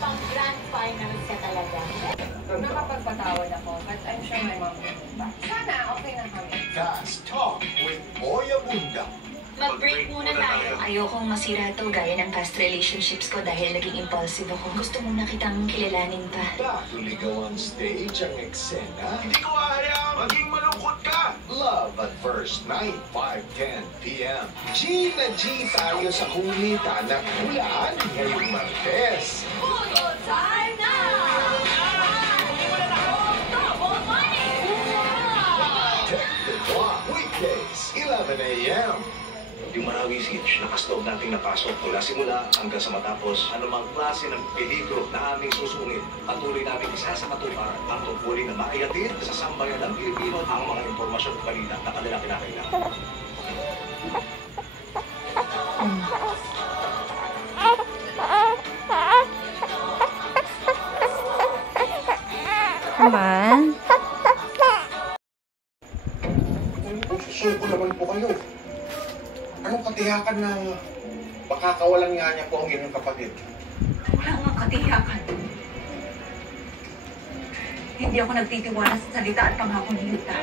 Pang grand finals ka talaga. Nakapagpatawad ako, but I'm sure my mom will be back. Sana, okay na kami. Fast Talk with Boy Abunda. Mag-break muna tayo. Ayokong masira to gaya ng past relationships ko dahil naging impulsive ako. Gusto muna kitang kilalanin pa. Bago ligaw on stage ang eksena. Hindi ko ahayaan maging malungkot ka. Love at First Night, 5:10 p.m. G na G tayo sa kulitan ng hulaan ngayong Martes. Photo time now! Double money! Check the clock. Weekdays, 11 a.m. Yung Marawi Siege, nakastog nating napasok mula simula hanggang sa matapos anumang klase ng peligro na aming susungin. Patuloy namin isasakatuparan ang tungkulin na maihatid sa sambayan ng Pilipino ang mga impormasyon at balita na kanila kinakailangan. Come on. Susuko naman po kayo. Anong katiyakan na makakawalan nga niya po ang inyong kapatid? Wala nga katiyakan. Hindi ako nagtitiwala sa salita at pangako ni Yuta.